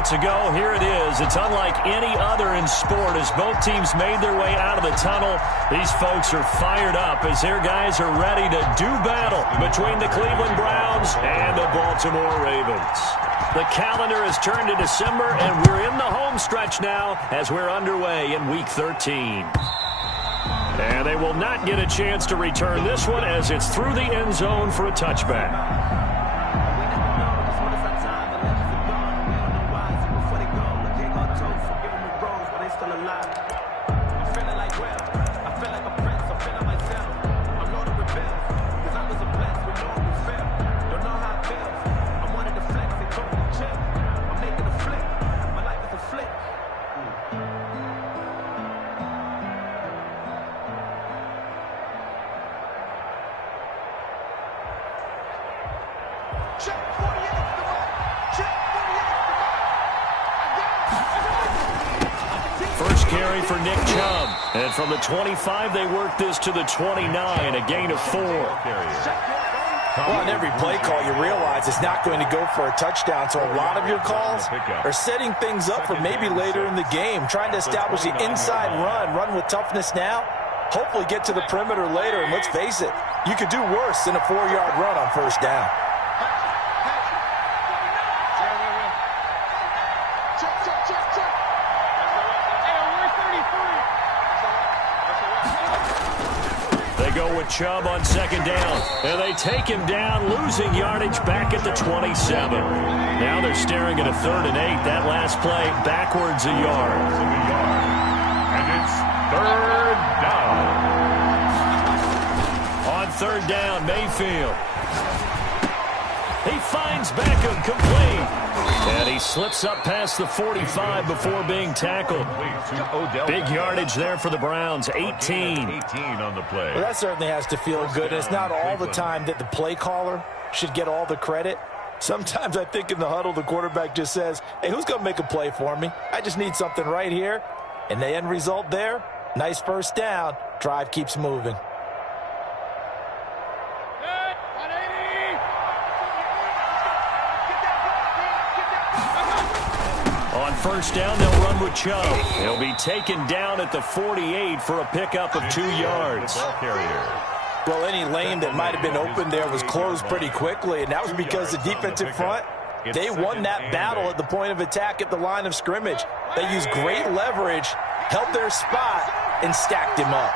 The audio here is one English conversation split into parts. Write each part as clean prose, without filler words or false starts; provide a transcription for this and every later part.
moments ago, here it is. It's unlike any other in sport as both teams made their way out of the tunnel. These folks are fired up as their guys are ready to do battle between the Cleveland Browns and the Baltimore Ravens. The calendar has turned to December, and we're in the home stretch now as we're underway in Week 13. And they will not get a chance to return this one as it's through the end zone for a touchback. First carry for Nick Chubb. And from the 25, they work this to the 29, a gain of 4. Well, on every play call, you realize it's not going to go for a touchdown, so a lot of your calls are setting things up for maybe later in the game, trying to establish the inside run with toughness now, hopefully get to the perimeter later, and let's face it, you could do worse than a 4-yard run on first down. Go with Chubb on second down, and they take him down, losing yardage back at the 27. Now they're staring at a 3rd and 8. That last play backwards a yard. And it's 3rd down. On 3rd down, Mayfield. He finds Beckham complete. And he slips up past the 45 before being tackled. Big yardage there for the Browns, 18 on the play. Well, that certainly has to feel good. It's not all the time that the play caller should get all the credit. Sometimes I think in the huddle, the quarterback just says, hey, who's going to make a play for me? I just need something right here. And the end result there, nice first down. Drive keeps moving. First down, they'll run with Chubb. He'll be taken down at the 48 for a pickup of 2 yards. Well, any lane that might have been open there was closed pretty quickly, and that was because the defensive front, they won that battle at the point of attack at the line of scrimmage. They used great leverage, held their spot, and stacked him up.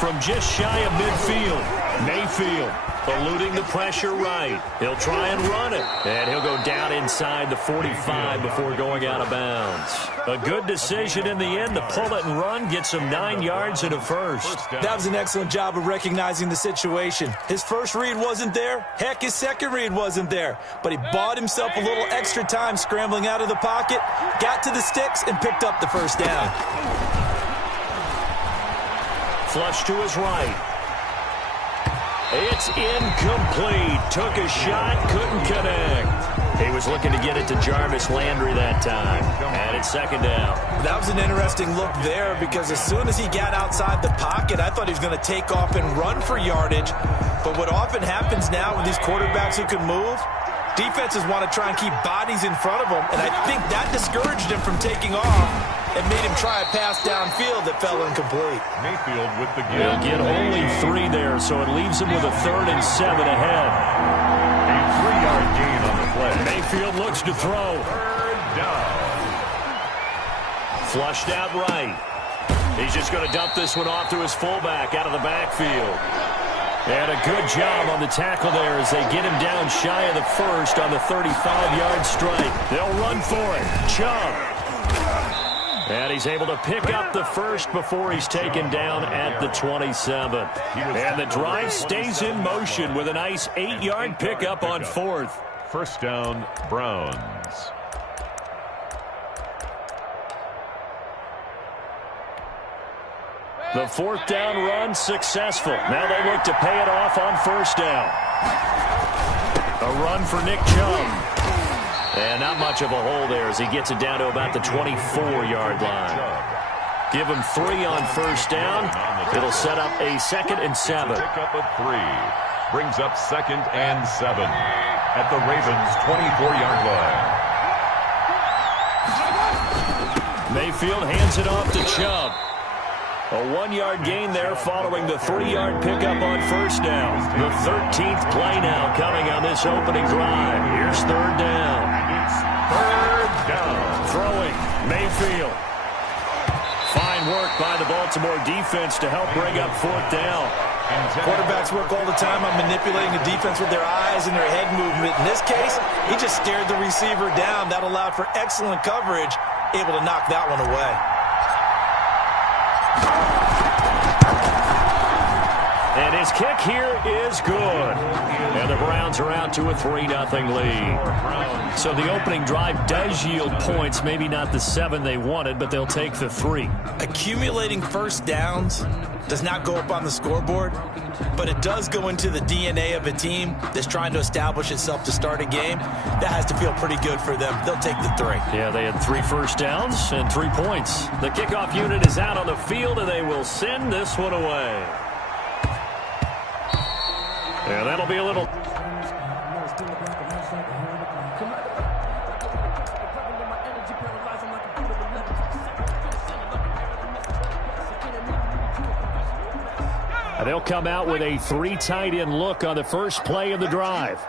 From just shy of midfield, Mayfield eluding the pressure right. He'll try and run it. And he'll go down inside the 45 before going out of bounds. A good decision in the end to pull it and run, gets him 9 yards and a first. That was an excellent job of recognizing the situation. His first read wasn't there. Heck, his second read wasn't there. But he bought himself a little extra time scrambling out of the pocket, got to the sticks, and picked up the first down. Flush to his right. It's incomplete. Took a shot, couldn't connect. He was looking to get it to Jarvis Landry that time. And it's second down. That was an interesting look there because as soon as he got outside the pocket, I thought he was going to take off and run for yardage. But what often happens now with these quarterbacks who can move, defenses want to try and keep bodies in front of them. And I think that discouraged him from taking off and made him try a pass downfield that fell incomplete. Mayfield with the give. He'll get only 3 there, so it leaves him with a 3rd and 7 ahead. A 3-yard gain on the play. Mayfield looks to throw. 3rd down. Flushed out right. He's just going to dump this one off to his fullback out of the backfield. And a good job on the tackle there as they get him down shy of the first on the 35-yard strike. They'll run for it. Chubb. And he's able to pick up the first before he's taken down at the 27. And the drive stays in motion with a nice 8-yard pickup on 4th. First down, Browns. The 4th down run successful. Now they look to pay it off on first down. A run for Nick Chubb. And not much of a hole there as he gets it down to about the 24-yard line. Give him 3 on first down. It'll set up a 2nd and 7. Pickup of 3. Brings up 2nd and 7 at the Ravens' 24-yard line. Mayfield hands it off to Chubb. A 1-yard gain there following the 3-yard pickup on first down. The 13th play now coming on this opening drive. Here's third down. Third down. Throwing, Mayfield. Fine work by the Baltimore defense to help bring up fourth down. Quarterbacks work all the time on manipulating the defense with their eyes and their head movement. In this case, he just stared the receiver down. That allowed for excellent coverage, able to knock that one away. And his kick here is good. And the Browns are out to a 3-0 lead. So the opening drive does yield points, maybe not the 7 they wanted, but they'll take the 3. Accumulating first downs does not go up on the scoreboard, but it does go into the DNA of a team that's trying to establish itself to start a game. That has to feel pretty good for them. They'll take the 3. Yeah, they had 3 first downs and 3 points. The kickoff unit is out on the field, and they will send this one away. And that'll be a little... They'll come out with a 3 tight end look on the first play of the drive.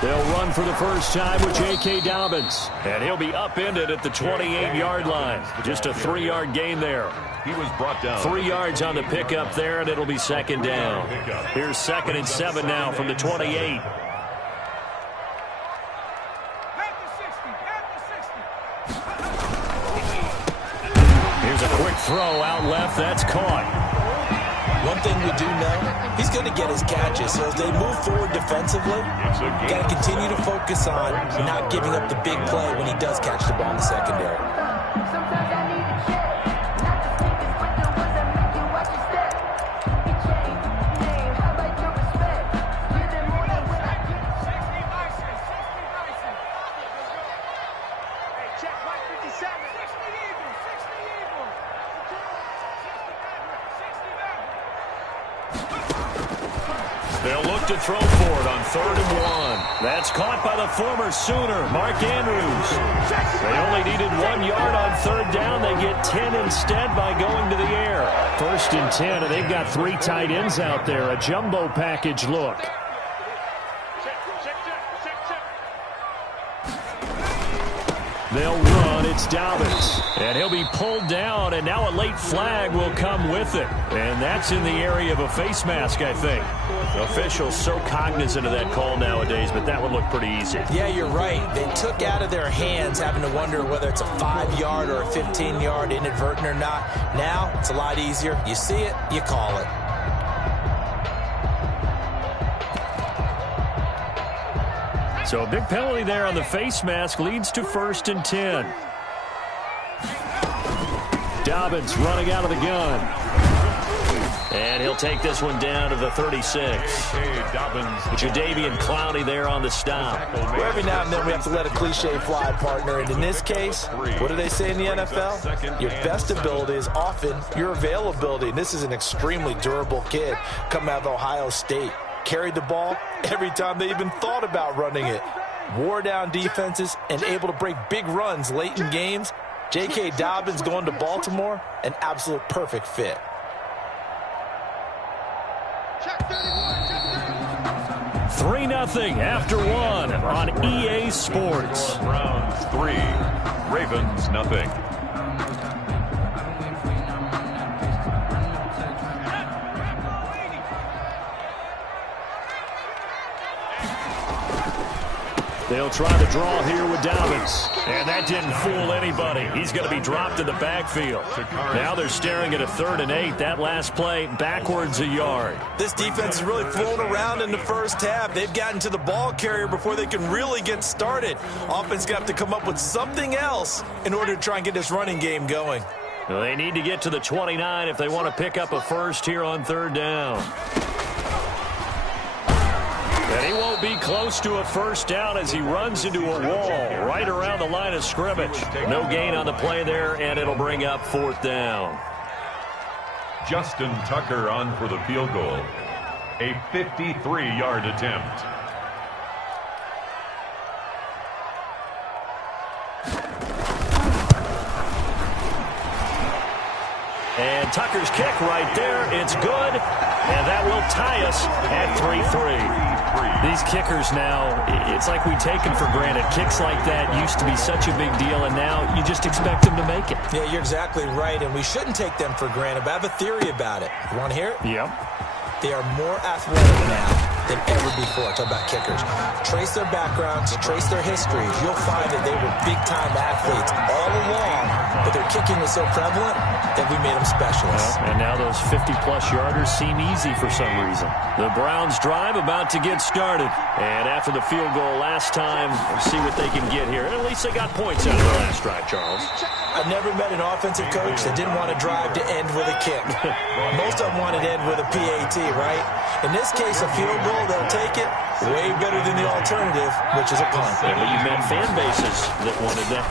They'll run for the first time with J.K. Dobbins. And he'll be upended at the 28-yard line. Just a 3-yard gain there. He was brought down. 3 yards on the pickup there, and it'll be second down. Here's 2nd and 7 now from the 28. Here's a quick throw out left. That's caught. One thing we do know, he's going to get his catches. So as they move forward defensively, you got to continue to focus on not giving up the big play when he does catch the ball in the secondary. They'll look to throw for it on 3rd and 1. That's caught by the former Sooner, Mark Andrews. They only needed 1 yard on 3rd down. They get 10 instead by going to the air. 1st and 10, and they've got 3 tight ends out there. A jumbo package look. They'll run. It's Dobbins. And he'll be pulled down, and now a late flag will come with it. And that's in the area of a face mask, I think. Officials so cognizant of that call nowadays, but that would look pretty easy. Yeah, you're right. They took out of their hands having to wonder whether it's a 5-yard or a 15-yard inadvertent or not. Now, it's a lot easier. You see it, you call it. So a big penalty there on the face mask leads to 1st and 10. Dobbins running out of the gun. And he'll take this one down to the 36. Jadeveon Clowney there on the stop. Well, every now and then we have to let a cliche fly, partner. And in this case, what do they say in the NFL? Your best ability is often your availability. And this is an extremely durable kid coming out of Ohio State. Carried the ball every time they even thought about running it. Wore down defenses and able to break big runs late in games. J.K. Dobbins going to Baltimore, an absolute perfect fit. 3-0 after 1 on EA Sports. Browns 3, Ravens nothing. They'll try to draw here with Dobbins. And that didn't fool anybody. He's going to be dropped in the backfield. Now they're staring at a 3rd and 8. That last play backwards a yard. This defense is really flown around in the first half. They've gotten to the ball carrier before they can really get started. Offense got to come up with something else in order to try and get this running game going. Well, they need to get to the 29 if they want to pick up a first here on 3rd down. And he won't be close to a first down as he runs into a wall right around the line of scrimmage. No gain on the play there, and it'll bring up 4th down. Justin Tucker on for the field goal. A 53-yard attempt. And Tucker's kick right there. It's good. And that will tie us at 3-3. These kickers now, it's like we take them for granted. Kicks like that used to be such a big deal, and now you just expect them to make it. Yeah, you're exactly right, and we shouldn't take them for granted. But I have a theory about it. You want to hear it? Yep. They are more athletic now than ever before. Talk about kickers. Trace their backgrounds, trace their histories. You'll find that they were big-time athletes all along, but their kicking was so prevalent that we made them specialists. And now those 50-plus yarders seem easy for some reason. The Browns drive about to get started. And after the field goal last time, we'll see what they can get here. And at least they got points out of the last drive, Charles. I've never met an offensive coach that didn't want to drive to end with a kick. Most of them wanted to end with a PAT, right? In this case, a field goal, they'll take it. Way better than the alternative, which is a punt. Yeah, but you met fan bases that wanted that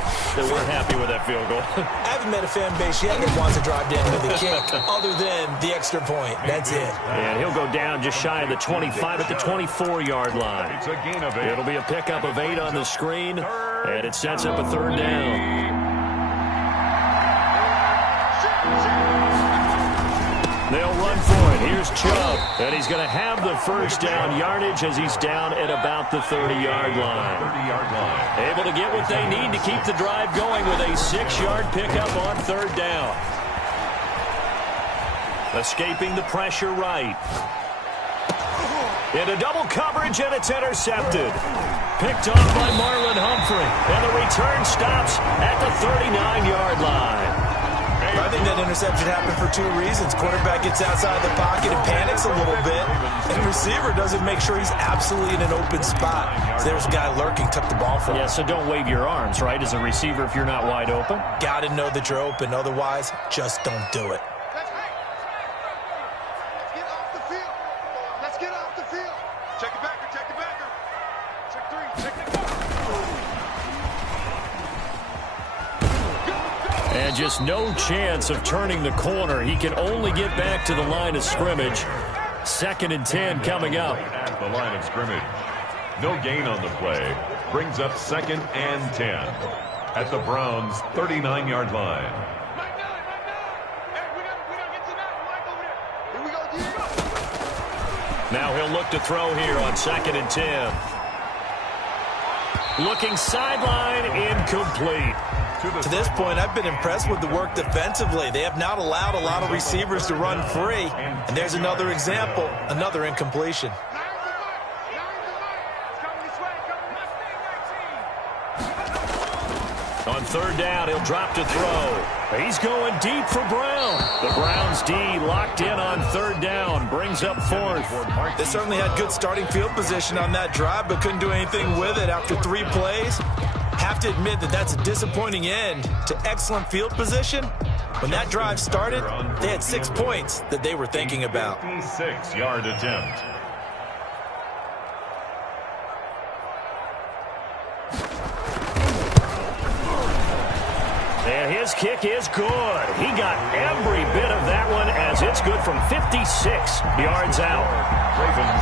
weren't happy with that field goal. I haven't met a fan base yet that wants to drive to end with a kick, other than the extra point. That's it. And he'll go down just shy of the 25 at the 24-yard line. It's a gain of 8. It'll be a pickup of 8 on the screen, and it sets up a third down. They'll run for it. Here's Chubb, and he's going to have the first down yardage as he's down at about the 30-yard line. Able to get what they need to keep the drive going with a 6-yard pickup on third down. Escaping the pressure right. Into double coverage, and it's intercepted. Picked off by Marlon Humphrey, and the return stops at the 39-yard line. I think that interception happened for 2 reasons. Quarterback gets outside the pocket and panics a little bit, and the receiver doesn't make sure he's absolutely in an open spot. So there's a guy lurking, took the ball from him. Yeah, so don't wave your arms, right, as a receiver if you're not wide open. Got to know that you're open. Otherwise, just don't do it. Let's get off the field. Check it backer, check it backer. Check 3, check it backer. And just no chance of turning the corner. He can only get back to the line of scrimmage. 2nd and 10 coming up. At the line of scrimmage. No gain on the play. Brings up 2nd and 10. At the Browns' 39-yard line. Now he'll look to throw here on 2nd and 10. Looking sideline, incomplete. To this point, I've been impressed with the work defensively. They have not allowed a lot of receivers to run free. And there's another example, another incompletion. On third down, he'll drop to throw. He's going deep for Brown. The Browns D locked in on third down. Brings up 4th. They certainly had good starting field position on that drive, but couldn't do anything with it after 3 plays. Have to admit that that's a disappointing end to excellent field position. When that drive started, they had 6 points that they were thinking about. 56-yard attempt. And his kick is good. He got every bit of that one as it's good from 56 yards out.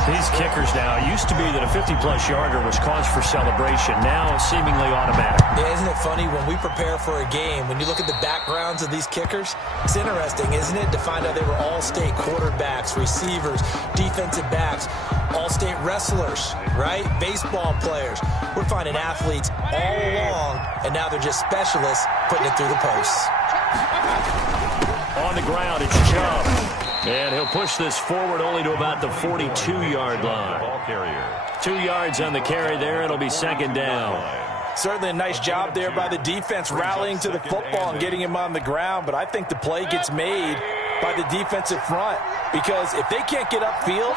These kickers now, it used to be that a 50-plus yarder was cause for celebration. Now seemingly automatic. Yeah, isn't it funny when we prepare for a game, when you look at the backgrounds of these kickers, it's interesting, isn't it, to find out they were all-state quarterbacks, receivers, defensive backs, all-state wrestlers, right? Baseball players. We're finding athletes all along, and now they're just specialists putting it through the posts. On the ground, it's Chubb. And he'll push this forward only to about the 42-yard line. Ball carrier. 2 yards on the carry there. It'll be 2nd down. Certainly a nice job there by the defense rallying to the football and getting him on the ground, but I think the play gets made by the defensive front because if they can't get upfield,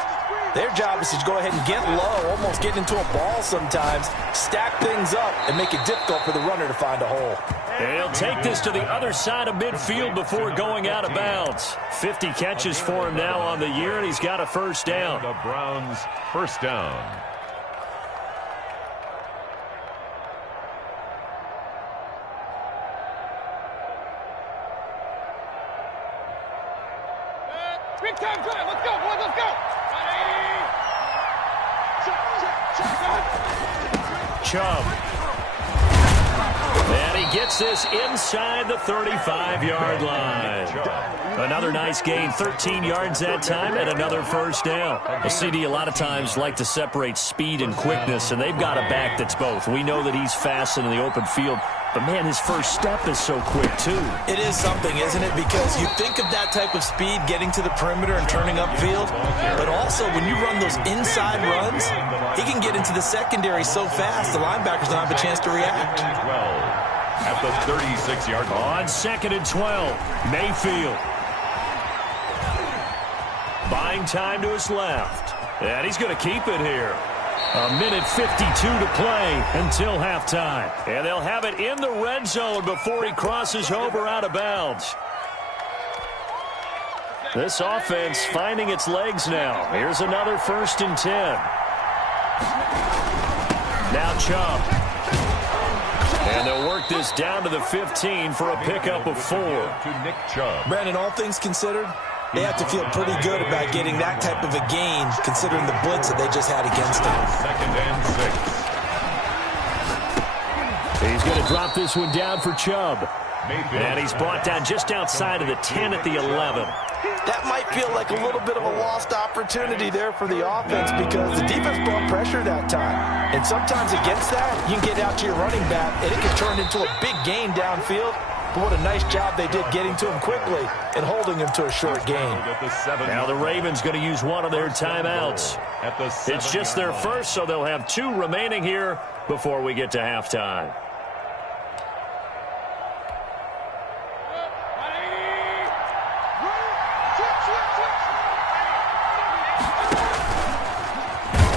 their job is to go ahead and get low, almost get into a ball sometimes, stack things up, and make it difficult for the runner to find a hole. And he'll take this to the other side of midfield before going out of bounds. 50 catches for him now on the year, and he's got a first down. The Browns' first down. Big time drive. Let's go, boys. Let's go. Chubb. And he gets this inside the 35-yard line. Another nice gain, 13 yards that time, and another first down. A CD a lot of times like to separate speed and quickness, and they've got a back that's both. We know that he's fast in the open field, but, man, his first step is so quick, too. It is something, isn't it? Because you think of that type of speed getting to the perimeter and turning upfield, but also when you run those inside runs, he can get into the secondary so fast the linebackers don't have a chance to react. 12 at the 36-yard line. On 2nd and 12, Mayfield. Buying time to his left. And he's going to keep it here. A minute 52 to play until halftime. And they'll have it in the red zone before he crosses over out of bounds. This offense finding its legs now. Here's another 1st and 10. Now Chubb. And they'll work this down to the 15 for a pickup of 4. To Nick Chubb. Brandon, all things considered, they have to feel pretty good about getting that type of a gain considering the blitz that they just had against them. 2nd and 6. He's going to drop this one down for Chubb. Mayfield. And he's brought down just outside of the 10 at the 11. That might feel like a little bit of a lost opportunity there for the offense because the defense brought pressure that time. And sometimes against that, you can get out to your running back, and it can turn into a big gain downfield. But what a nice job they did getting to him quickly and holding him to a short gain. Now the Ravens going to use one of their timeouts. It's just their first, so they'll have 2 remaining here before we get to halftime.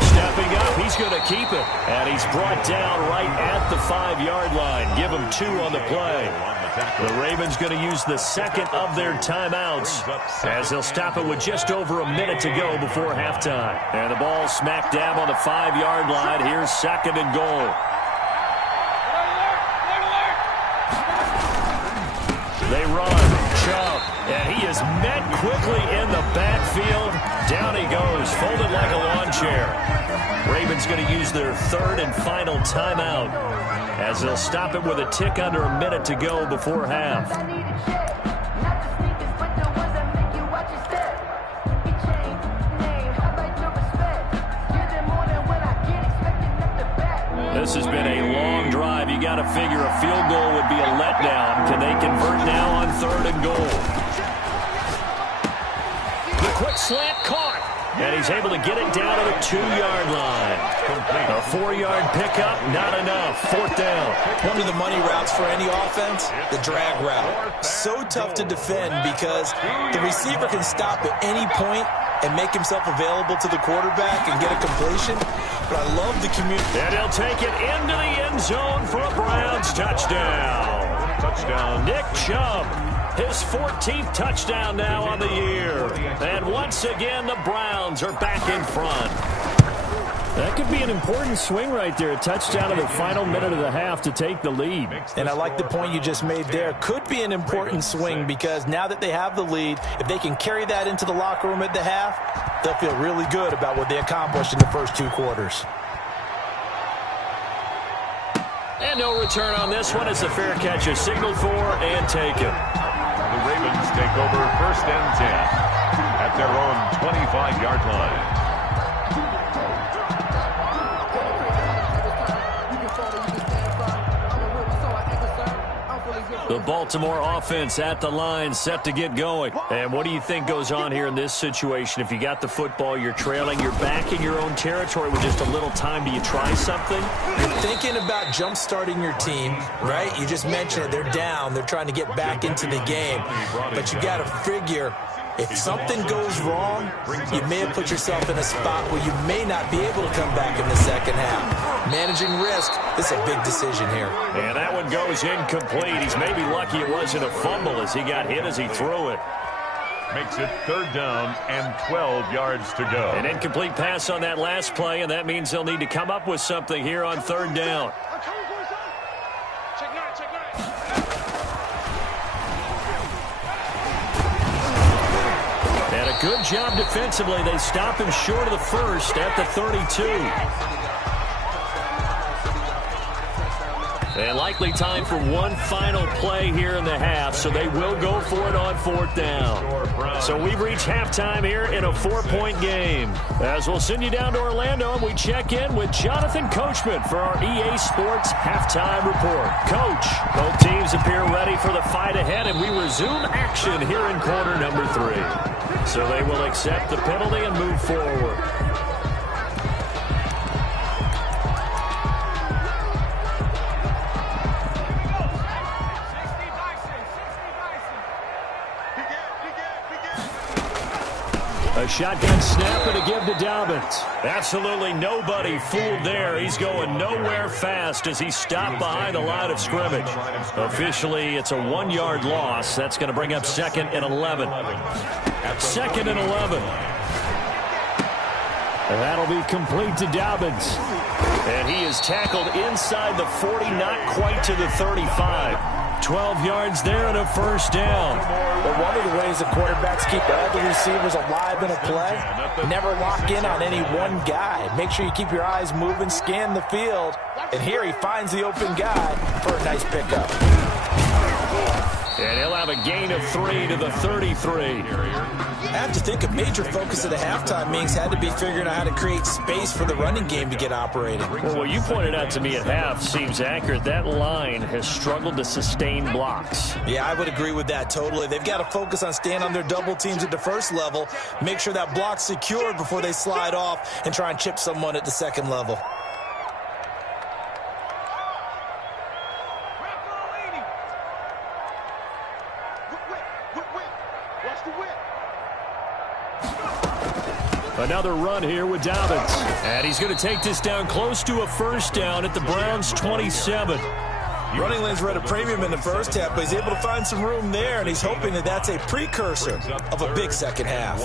Stepping up, he's going to keep it. And he's brought down right at the 5-yard line. Give him 2 on the play. The Ravens going to use the 2nd of their timeouts as they'll stop it with just over a minute to go before halftime. And the ball smack dab on the 5-yard line. Here's 2nd and goal. They run. Chubb. And he is met quickly in the backfield. Down he goes, folded like a lawn chair. Ravens going to use their 3rd and final timeout as they'll stop it with a tick under a minute to go before half. This has been a long drive. You got to figure a field goal would be a letdown. Can they convert now on 3rd and goal? The quick slant caught. And he's able to get it down to the 2-yard line. A 4-yard pickup, not enough. 4th down. One of the money routes for any offense, the drag route. So tough to defend because the receiver can stop at any point and make himself available to the quarterback and get a completion. But I love the community. And he'll take it into the end zone for a Browns touchdown. Touchdown, Nick Chubb. His 14th touchdown now on the year. And once again, the Browns are back in front. That could be an important swing right there. A touchdown in the final minute of the half to take the lead. And I like the point you just made there. Could be an important swing because now that they have the lead, if they can carry that into the locker room at the half, they'll feel really good about what they accomplished in the first 2 quarters. And no return on this one as the fair catch is signaled for and taken. The Ravens take over 1st and 10 at their own 25-yard line. The Baltimore offense at the line, set to get going. And what do you think goes on here in this situation? If you got the football, you're trailing, you're back in your own territory with just a little time. Do you try something? You're thinking about jump-starting your team, right? You just mentioned it. They're down. They're trying to get back into the game. But you got to figure, if something goes wrong, you may have put yourself in a spot where you may not be able to come back in the second half. Managing risk, this is a big decision here. And that one goes incomplete. He's maybe lucky it wasn't a fumble as he got hit as he threw it. Makes it 3rd down and 12 yards to go. An incomplete pass on that last play, and that means they'll need to come up with something here on 3rd down. And a good job defensively. They stop him short of the first at the 32. And likely time for one final play here in the half, so they will go for it on 4th down. So we've reached halftime here in a 4-point game. As we'll send you down to Orlando, and we check in with Jonathan Coachman for our EA Sports Halftime Report. Coach, both teams appear ready for the fight ahead, and we resume action here in quarter number 3. So they will accept the penalty and move forward. A shotgun snap and a give to Dobbins. Absolutely nobody fooled there. He's going nowhere fast as he stopped behind the line of scrimmage. Officially, it's a 1-yard loss. That's going to bring up 2nd and 11. 2nd and 11. And that'll be complete to Dobbins. And he is tackled inside the 40, not quite to the 35. 12 yards there and a first down. Well, one of the ways the quarterbacks keep all the receivers alive in a play, never lock in on any one guy. Make sure you keep your eyes moving, scan the field. And here he finds the open guy for a nice pickup. And he'll have a gain of 3 to the 33. I have to think a major focus of the halftime meetings had to be figuring out how to create space for the running game to get operating. Well, what you pointed out to me at half seems accurate. That line has struggled to sustain blocks. Yeah, I would agree with that totally. They've got to focus on staying on their double teams at the first level, make sure that block's secured before they slide off and try and chip someone at the second level. Another run here with Dobbins. And he's going to take this down close to a first down at the Browns' 27. Running lanes were at a premium in the first half, but he's able to find some room there, and he's hoping that that's a precursor of a big second half.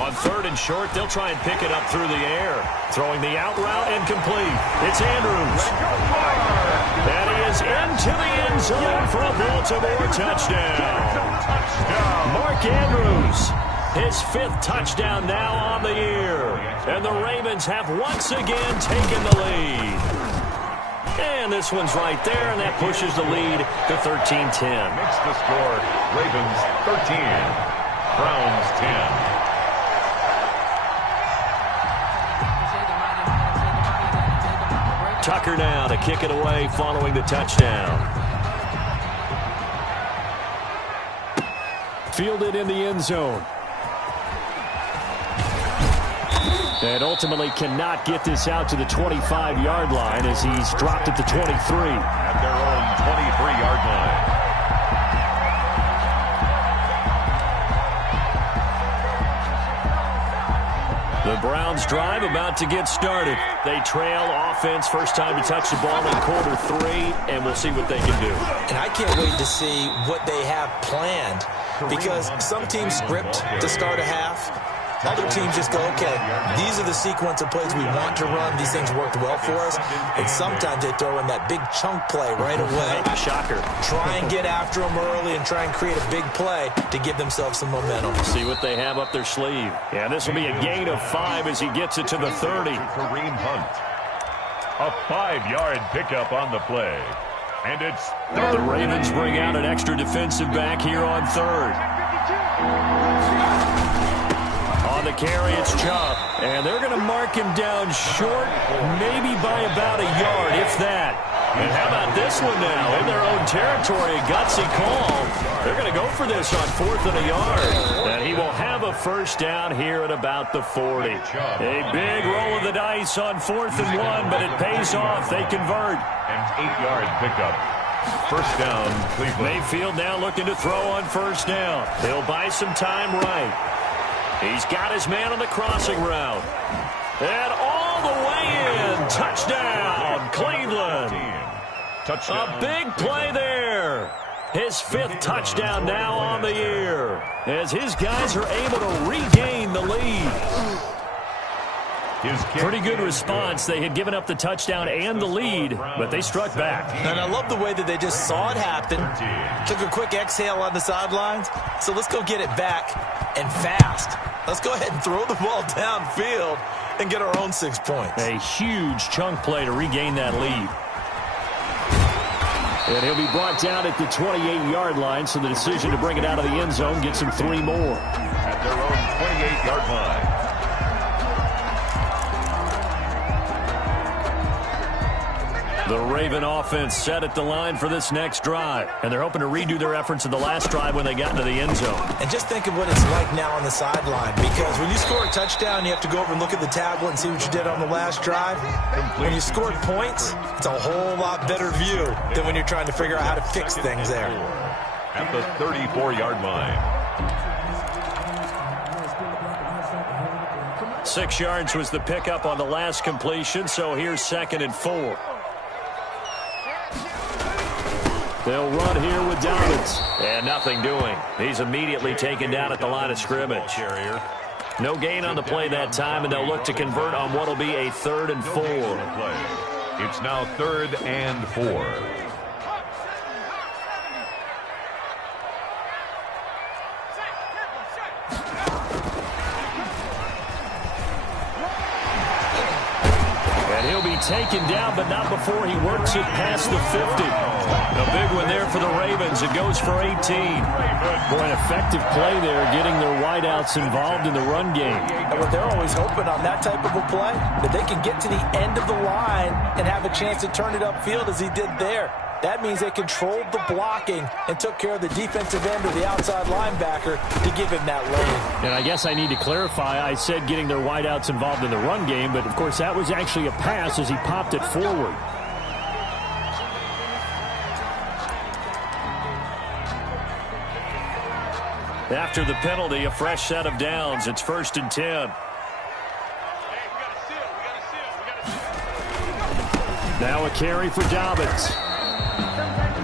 On 3rd and short, they'll try and pick it up through the air. Throwing the out route and complete. It's Andrews. And he is into the end zone for a Baltimore touchdown. Mark Andrews, his 5th touchdown now on the year. And the Ravens have once again taken the lead. And this one's right there, and that pushes the lead to 13-10. Makes the score Ravens 13, Browns 10. Tucker now to kick it away following the touchdown. Fielded in the end zone. And ultimately cannot get this out to the 25-yard line as he's dropped at the 23. At their own 23-yard line. The Browns drive about to get started. They trail offense, first time to touch the ball in quarter 3, and we'll see what they can do. And I can't wait to see what they have planned, because some teams script to start a half. Other teams just go, okay, these are the sequence of plays we want to run. These things worked well for us. And sometimes they throw in that big chunk play right away. Shocker. Try and get after them early and try and create a big play to give themselves some momentum. See what they have up their sleeve. Yeah, this will be a gain of 5 as he gets it to the 30. Kareem Hunt. A 5-yard pickup on the play. And it's third. The Ravens bring out an extra defensive back here on 3rd. On the carry, it's Chubb. And they're going to mark him down short, maybe by about a yard, if that. And how about this one now? In their own territory, a gutsy call. They're going to go for this on 4th and a yard. And he will have a first down here at about the 40. A big roll of the dice on 4th and 1, but it pays off. They convert. An 8-yard pickup. First down, Cleveland. Mayfield now looking to throw on first down. He'll buy some time right. He's got his man on the crossing route. And all the way in. Touchdown, Cleveland. Touchdown. A big play there. His 5th touchdown now on the year as his guys are able to regain the lead. Pretty good response. They had given up the touchdown and the lead, but they struck back. And I love the way that they just saw it happen, took a quick exhale on the sidelines. So let's go get it back and fast. Let's go ahead and throw the ball downfield and get our own 6 points. A huge chunk play to regain that lead. And he'll be brought down at the 28-yard line, so the decision to bring it out of the end zone gets him 3 more. At their own 28-yard line. The Raven offense set at the line for this next drive. And they're hoping to redo their efforts in the last drive when they got into the end zone. And just think of what it's like now on the sideline. Because when you score a touchdown, you have to go over and look at the tablet and see what you did on the last drive. When you scored points, it's a whole lot better view than when you're trying to figure out how to fix things there. At the 34-yard line. 6 yards was the pickup on the last completion, so here's 2nd and 4. They'll run here with Dobbins. And nothing doing. He's immediately taken down at the line of scrimmage. No gain on the play that time, and they'll look to convert on what will be a 3rd and 4. It's now 3rd and 4. And he'll be taken down, but not before he works it past the 50. A big one there for the Ravens. It goes for 18. Boy, an effective play there, getting their wideouts involved in the run game. And what they're always hoping on that type of a play, that they can get to the end of the line and have a chance to turn it upfield as he did there. That means they controlled the blocking and took care of the defensive end or the outside linebacker to give him that lane. And I guess I need to clarify, I said getting their wideouts involved in the run game, but of course that was actually a pass as he popped it forward. After the penalty, a fresh set of downs. It's 1st and 10. Now a carry for Dobbins.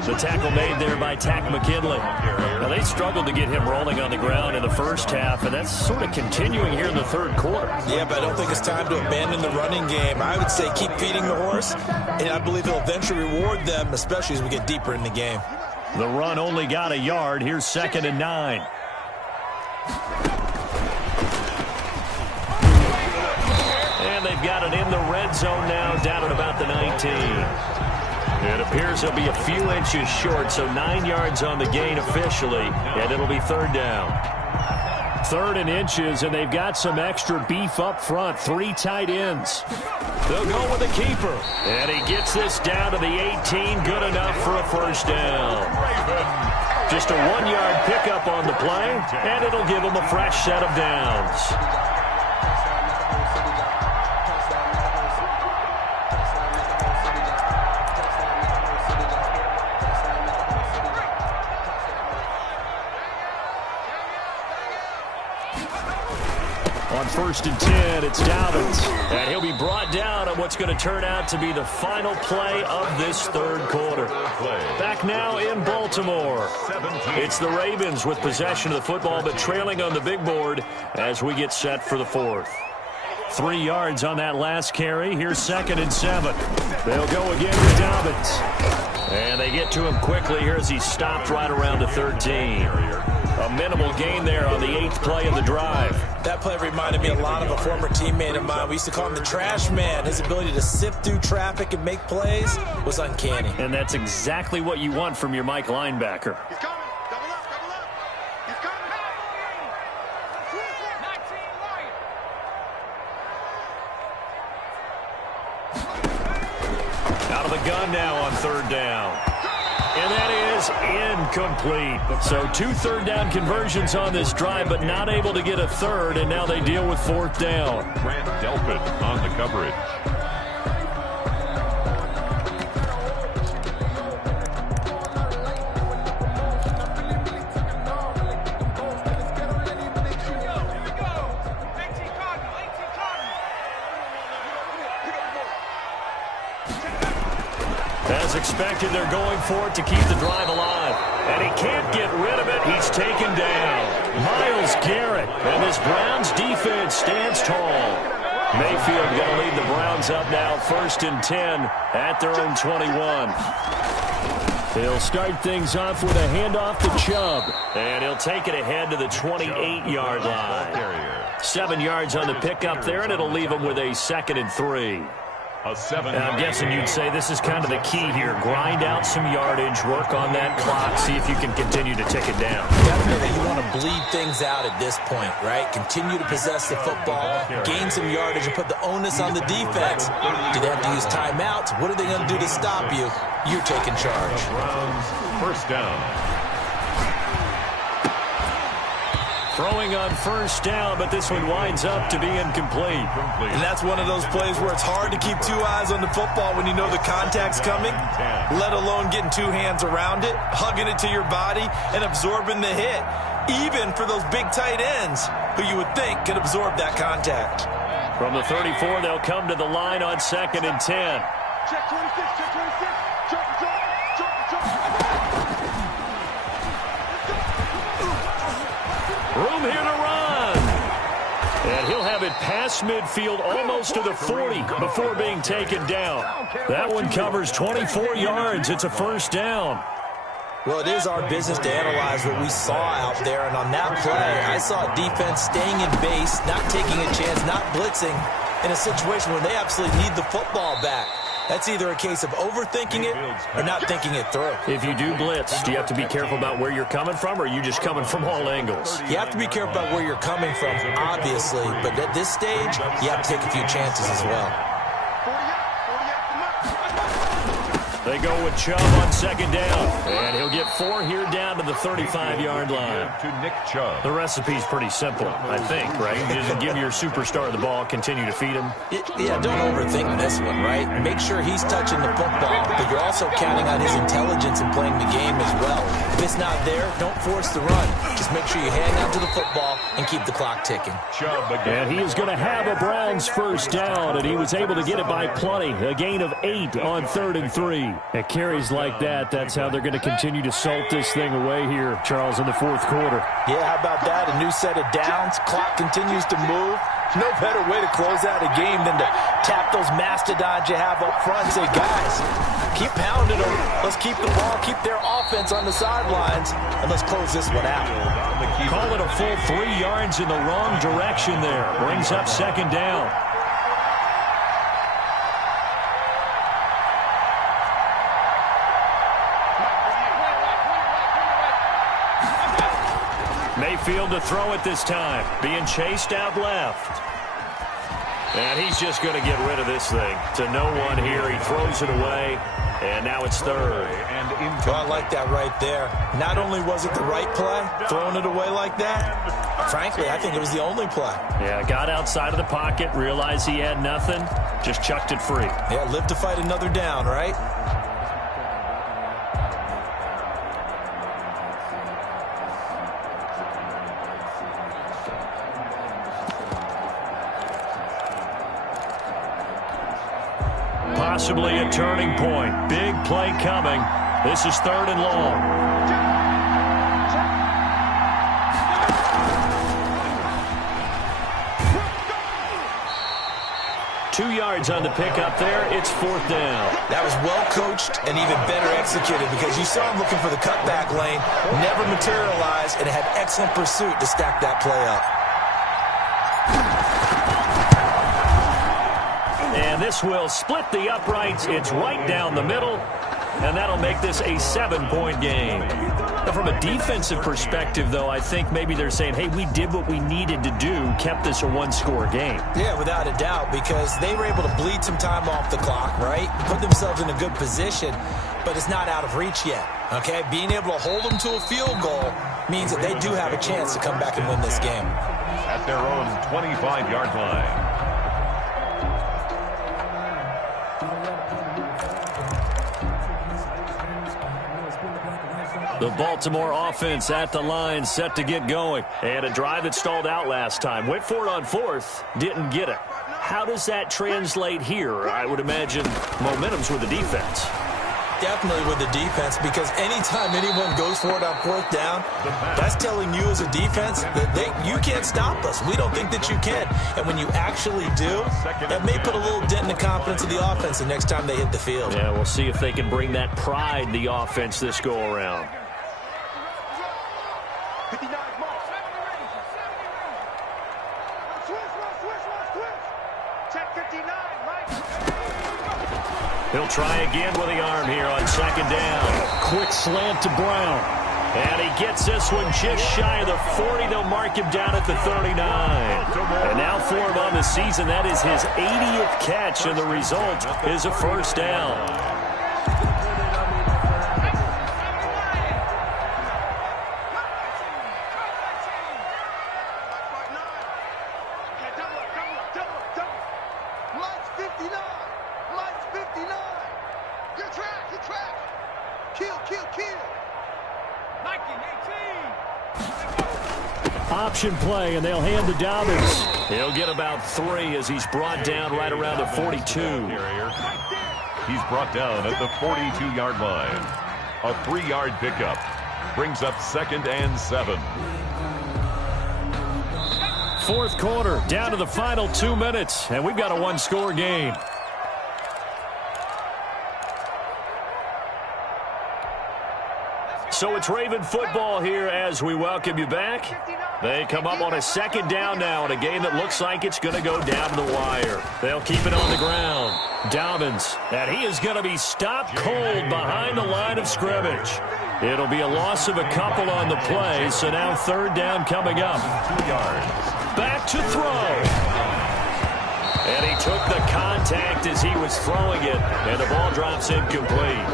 The tackle made there by Tack McKinley. Now, they struggled to get him rolling on the ground in the first half, and that's sort of continuing here in the 3rd quarter. Yeah, but I don't think it's time to abandon the running game. I would say keep feeding the horse, and I believe he'll eventually reward them, especially as we get deeper in the game. The run only got a yard. Here's 2nd and 9. And they've got it in the red zone now, down at about the 19. It appears they'll be a few inches short, so 9 yards on the gain officially, and it'll be 3rd down. 3rd and inches, and they've got some extra beef up front. 3 tight ends. They'll go with a keeper, and he gets this down to the 18. Good enough for a 1st down. Just a 1-yard pickup on the play, and it'll give them a fresh set of downs. On 1st and 10, it's Dobbins. And he'll be brought down on what's going to turn out to be the final play of this 3rd quarter. Back now in Baltimore. It's the Ravens with possession of the football, but trailing on the big board as we get set for the 4th. 3 yards on that last carry. Here's 2nd and 7. They'll go again with Dobbins. And they get to him quickly here as he stopped right around the 13. A minimal gain there on the 8th play of the drive. That play reminded me a lot of a former teammate of mine. We used to call him the trash man. His ability to sift through traffic and make plays was uncanny. And that's exactly what you want from your Mike linebacker. He's coming. Double up, double up. He's coming. Out of the gun now on 3rd down. And that is incomplete. So 2 3rd-down conversions on this drive, but not able to get a 3rd, and now they deal with 4th down. Grant Delpit on the coverage. As expected, they're going for it to keep the drive alive. And he can't get rid of it. He's taken down. Myles Garrett. And this Browns defense stands tall. Mayfield going to lead the Browns up now, 1st and 10 at their own 21. He'll start things off with a handoff to Chubb. And he'll take it ahead to the 28-yard line. 7 yards on the pickup there, and it'll leave him with a 2nd and 3. I'm guessing you'd say this is kind of the key here. Grind out some yardage, work on that clock, see if you can continue to tick it down. Definitely, you want to bleed things out at this point, right? Continue to possess the football, gain some yardage, and put the onus on the defense. Do they have to use timeouts? What are they going to do to stop you? You're taking charge. First down. Throwing on 1st down, but this one winds up to be incomplete. And that's one of those plays where it's hard to keep 2 eyes on the football when you know the contact's coming, let alone getting 2 hands around it, hugging it to your body, and absorbing the hit, even for those big tight ends who you would think could absorb that contact. From the 34, they'll come to the line on 2nd and 10. Check 26, check 26. Jump. Room here to run. And he'll have it past midfield almost to the 40 before being taken down. That one covers 24 yards. It's a 1st down. Well, it is our business to analyze what we saw out there. And on that play, I saw defense staying in base, not taking a chance, not blitzing in a situation where they absolutely need the football back. That's either a case of overthinking it or not thinking it through. If you do blitz, do you have to be careful about where you're coming from, or are you just coming from all angles? You have to be careful about where you're coming from, obviously. But at this stage, you have to take a few chances as well. They go with Chubb on 2nd down. And he'll get 4 here down to the 35-yard line. To Nick Chubb. The recipe's pretty simple, I think, right? You just give your superstar the ball, continue to feed him. Yeah, don't overthink this one, right? Make sure he's touching the football, but you're also counting on his intelligence in playing the game as well. If it's not there, don't force the run. Just make sure you hang on to the football and keep the clock ticking. Chubb again. And he is going to have a Browns 1st down, and he was able to get it by plenty. A gain of 8 on 3rd and 3. At carries like that, that's how they're going to continue to salt this thing away here, Charles, in the 4th quarter. Yeah, how about that? A new set of downs. Clock continues to move. No better way to close out a game than to tap those mastodons you have up front and say, guys, keep pounding them. Let's keep the ball, keep their offense on the sidelines, and let's close this one out. Call it a full 3 yards in the wrong direction there. Brings up 2nd down. Mayfield to throw it this time. Being chased out left. And he's just going to get rid of this thing. To no one here. He throws it away. And now it's 3rd. Well, I like that right there. Not only was it the right play, throwing it away like that, frankly, I think it was the only play. Yeah, got outside of the pocket, realized he had nothing, just chucked it free. Yeah, live to fight another down, right? Possibly a turning point. Big play coming. This is 3rd and long. Two yards on the pickup there. It's 4th down. That was well coached and even better executed because you saw him looking for the cutback lane, never materialized, and had excellent pursuit to stack that play up. And this will split the uprights. It's right down the middle, and that'll make this a 7-point game. Now, from a defensive perspective, though, I think maybe they're saying, hey, we did what we needed to do, kept this a 1-score game. Yeah, without a doubt, because they were able to bleed some time off the clock, right? Put themselves in a good position, but it's not out of reach yet, okay? Being able to hold them to a field goal means that they do have a chance to come back and win this game. At their own 25-yard line. The Baltimore offense at the line, set to get going. And a drive that stalled out last time. Went for it on 4th, didn't get it. How does that translate here? I would imagine momentum's with the defense. Definitely with the defense, because anytime anyone goes for it on fourth down, that's telling you as a defense that you can't stop us. We don't think that you can. And when you actually do, that may put a little dent in the confidence of the offense the next time they hit the field. Yeah, we'll see if they can bring that pride, the offense, this go-around. 59 mark. Check 59, Mike. He'll try again with the arm here on second down. Quick slant to Brown. And he gets this one just shy of the 40. They'll mark him down at the 39. And now for him on the season, that is his 80th catch, and the result is a first down. Option play, and they'll hand to Dobbins. He'll get about 3 as he's brought down right around the 42. He's brought down at the 42-yard line. A 3-yard pickup brings up 2nd and 7. Fourth quarter, down to the final 2 minutes, and we've got a one-score game. So it's Raven football here as we welcome you back. They come up on a second down now in a game that looks like it's going to go down to the wire. They'll keep it on the ground. Dobbins, and he is going to be stopped cold behind the line of scrimmage. It'll be a loss of a couple on the play, so now third down coming up. 2 yards. Back to throw. And he took the contact as he was throwing it, and the ball drops incomplete.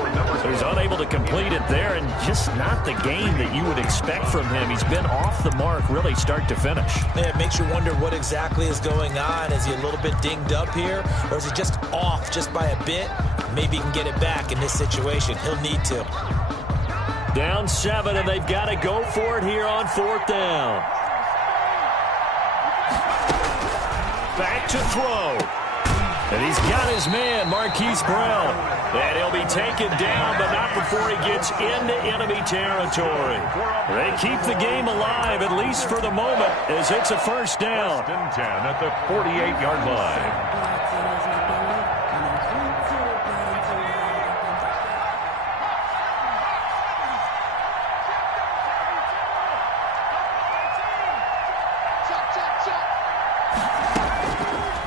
He's unable to complete it there, and just not the game that you would expect from him. He's been off the mark really start to finish. Yeah, it makes you wonder what exactly is going on. Is he a little bit dinged up here, or is he just off just by a bit? Maybe he can get it back in this situation. He'll need to. Down 7, and they've got to go for it here on fourth down. Back to throw. And he's got his man, Marquise Brown. And he'll be taken down, but not before he gets into enemy territory. They keep the game alive, at least for the moment, as it's a first down. 1st and 10 at the 48-yard line.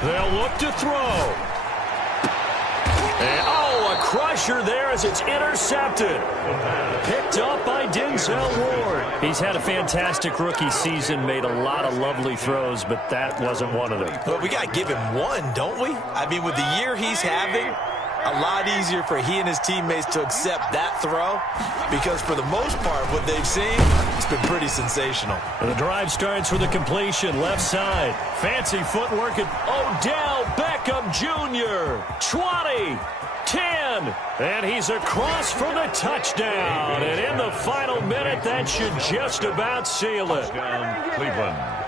They'll look to throw. And, a crusher there as it's intercepted. Picked up by Denzel Ward. He's had a fantastic rookie season, made a lot of lovely throws, but that wasn't one of them. Well, we got to give him one, don't we? I mean, with the year he's having, a lot easier for he and his teammates to accept that throw, because for the most part, what they've seen, it's been pretty sensational. And the drive starts with a completion, left side. Fancy footwork at Odell Beckham Jr. 20, 10, and he's across for the touchdown. And in the final minute, that should just about seal it. Touchdown, Cleveland.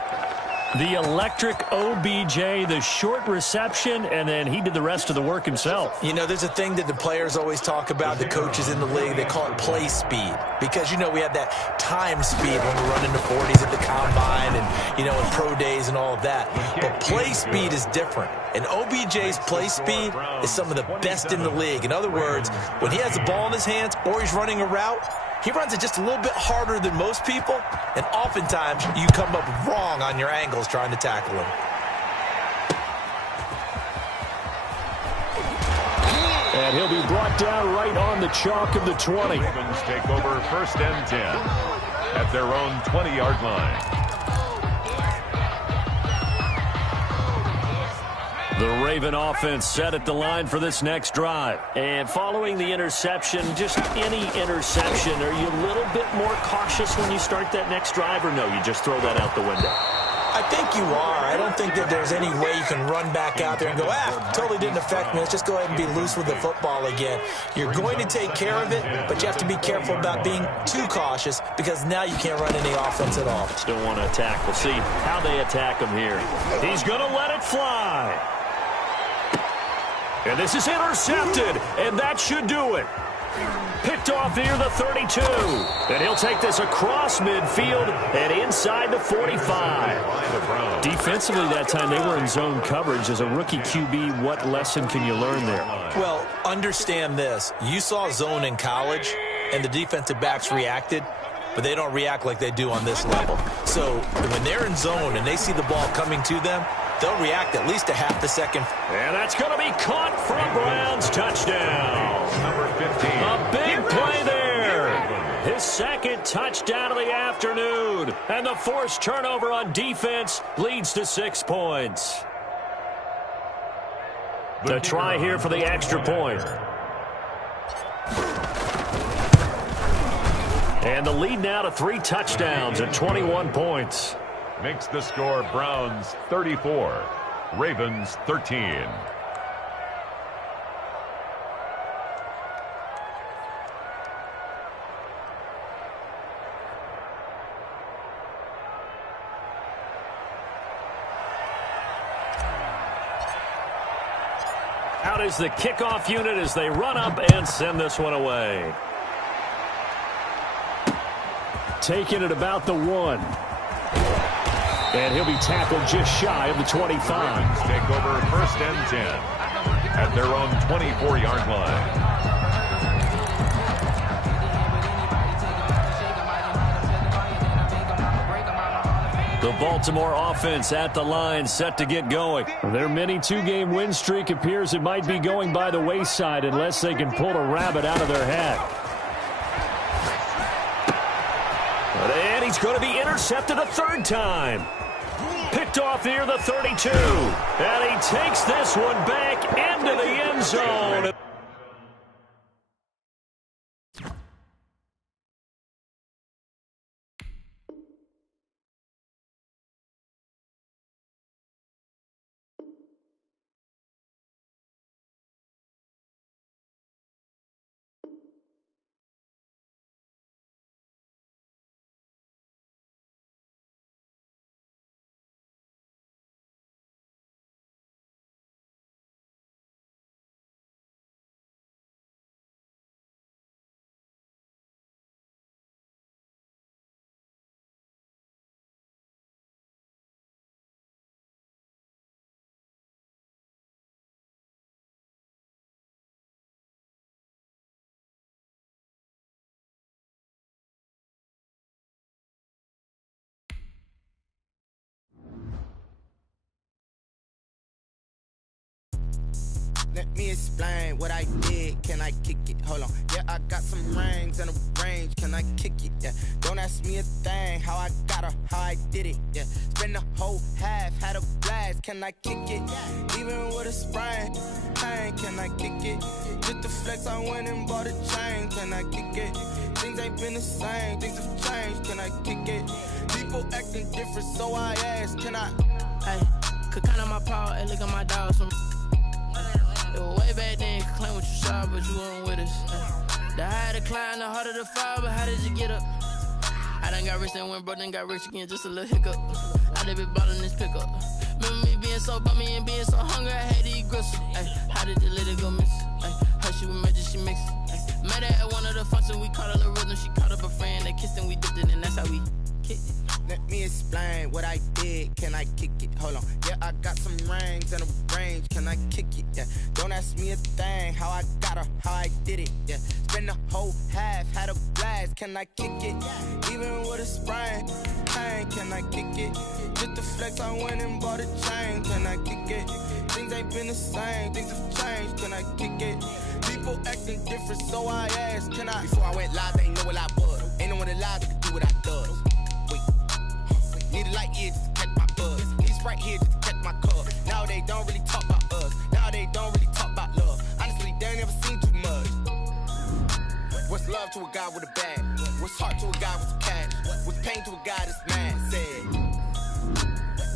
The electric OBJ, the short reception, and then he did the rest of the work himself. You know, there's a thing that the players always talk about, the coaches in the league, they call it play speed. Because, you know, we have that time speed when we're running the 40s at the combine and, you know, in pro days and all of that. But play speed is different. And OBJ's play speed is some of the best in the league. In other words, when he has the ball in his hands or he's running a route, he runs it just a little bit harder than most people, and oftentimes you come up wrong on your angles trying to tackle him. And he'll be brought down right on the chalk of the 20. Ravens take over 1st and 10 at their own 20-yard line. The Raven offense set at the line for this next drive. And following the interception, just any interception, are you a little bit more cautious when you start that next drive, or no, you just throw that out the window? I think you are. I don't think that there's any way you can run back out there and go, totally didn't affect me. Let's just go ahead and be loose with the football again. You're going to take care of it, but you have to be careful about being too cautious, because now you can't run any offense at all. Still want to attack. We'll see how they attack him here. He's going to let it fly. And this is intercepted, and that should do it. Picked off near the 32. And he'll take this across midfield and inside the 45. Defensively that time, they were in zone coverage. As a rookie QB, what lesson can you learn there? Well, understand this. You saw zone in college, and the defensive backs reacted, but they don't react like they do on this level. So when they're in zone and they see the ball coming to them, they'll react at least a half a second. And that's going to be caught for a Browns touchdown. Number 15. A big play there. His second touchdown of the afternoon. And the forced turnover on defense leads to 6 points. The try here for the extra point. And the lead now to 3 touchdowns at 21 points. Makes the score Browns 34, Ravens 13. Out is the kickoff unit as they run up and send this one away. Taking it about the 1. And he'll be tackled just shy of the 25. Take over 1st and 10 at their own 24-yard line. The Baltimore offense at the line, set to get going. Their mini 2-game win streak appears it might be going by the wayside unless they can pull a rabbit out of their hat. And he's going to be intercepted a 3rd time. Picked off near the 32. And he takes this one back into the end zone. Let me explain what I did. Can I kick it? Hold on. Yeah, I got some rings and a range. Can I kick it? Yeah. Don't ask me a thing. How I got her, how I did it. Yeah. Spend the whole half, had a blast. Can I kick it? Even with a sprain. Pain, can I kick it? Just the flex, I went and bought a chain. Can I kick it? Things ain't been the same. Things have changed. Can I kick it? People acting different, so I asked. Can I? Hey, could count on my power and look at my dogs from. Way back then, you could claim what you saw, but you weren't with us. The higher the climb, the harder the fall, but how did you get up? I done got rich and went broke, then got rich again, just a little hiccup. I done been ballin' this pickup. Remember me being so bummy and being so hungry, I had to eat gristle. How did the lady go miss? Her she was magic, she mixed. Met her at one of the functions, we caught her the rhythm, she caught up a friend, they kissed and we dipped it, and that's how we kicked it. Let me explain what I did. Can I kick it? Hold on. Yeah, I got some rings and a range. Can I kick it? Yeah. Don't ask me a thing. How I got her, how I did it. Yeah. Spend the whole half, had a blast. Can I kick it? Even with a sprain. Pain, can I kick it? Just the flex, I went and bought a chain. Can I kick it? Things ain't been the same. Things have changed. Can I kick it? People acting different, so I asked. Can I? Before I went live, they ain't know what I was. Ain't no one alive that could do what I does. Need a light here just to catch my buzz. Need Sprite here just to catch my cup. Now they don't really talk about us. Now they don't really talk about love. Honestly, they ain't never seen too much. What's love to a guy with a bag? What's heart to a guy with some cash? What's pain to a guy that's mad? Said.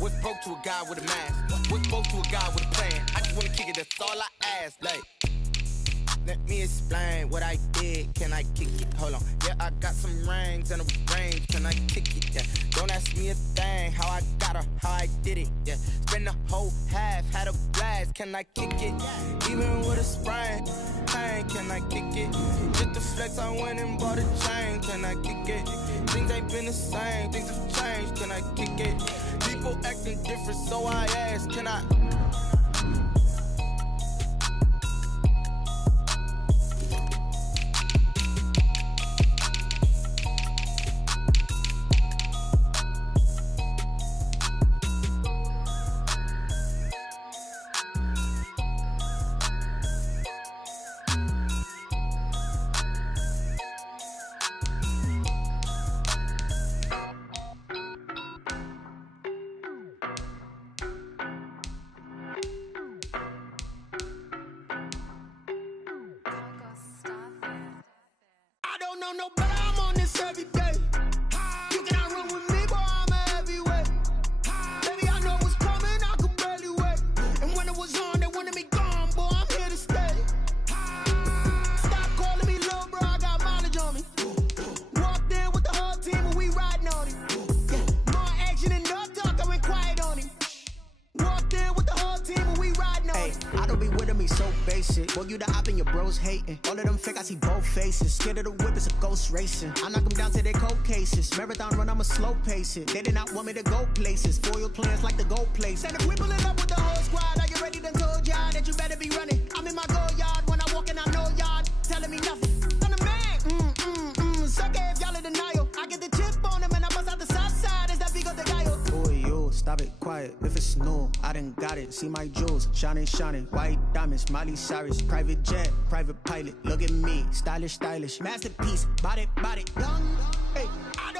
What's broke to a guy with a mask? What's broke to a guy with a plan? I just wanna kick it, that's all I ask. Like, let me explain what I did. Can I kick it? Hold on. Yeah, I got some rings and a range. Can I kick it? Yeah. Don't ask me a thing. How I got her, how I did it. Yeah. Spend the whole half, had a blast. Can I kick it? Even with a sprain. Pain, can I kick it? Just the flex, I went and bought a chain. Can I kick it? Things ain't been the same, things have changed. Can I kick it? People acting different, so I ask, can I? No better, I'm on this every day. You cannot run with me, boy, I'm a heavyweight. Baby, I know what's coming, I could barely wait. And when it was on, they wanted me gone, boy, I'm here to stay. Stop calling me little bro, I got mileage on me. Walked in with the whole team and we riding on him. More action and no talk, I went quiet on him. Walked in with the whole team and we riding on him. I don't be with me so basic. Boy, you the op and your bros hating. All of them fake, I see both faces. Scared of the whip, it's a ghost racing. I knock them down to their cold cases. Marathon run, I'ma slow pace it. They did not want me to go places. Foil plans like the gold place. And if we pulling up with the whole squad, are you ready? Done told y'all that you better be running. I'm in my go yard. When I walk in, I know y'all telling me nothing. I'm the man. Suck it if y'all in denial. I get the chip on them and I bust out the south side. Is that Vigo the guy? Boy, yo, stop it, quiet. If it's new, I done got it. See my jewels, shining, shining. White diamonds, Miley Cyrus. Private jet, private pilot. Look at me, stylish, stylish. Masterpiece, body, young. Hey, I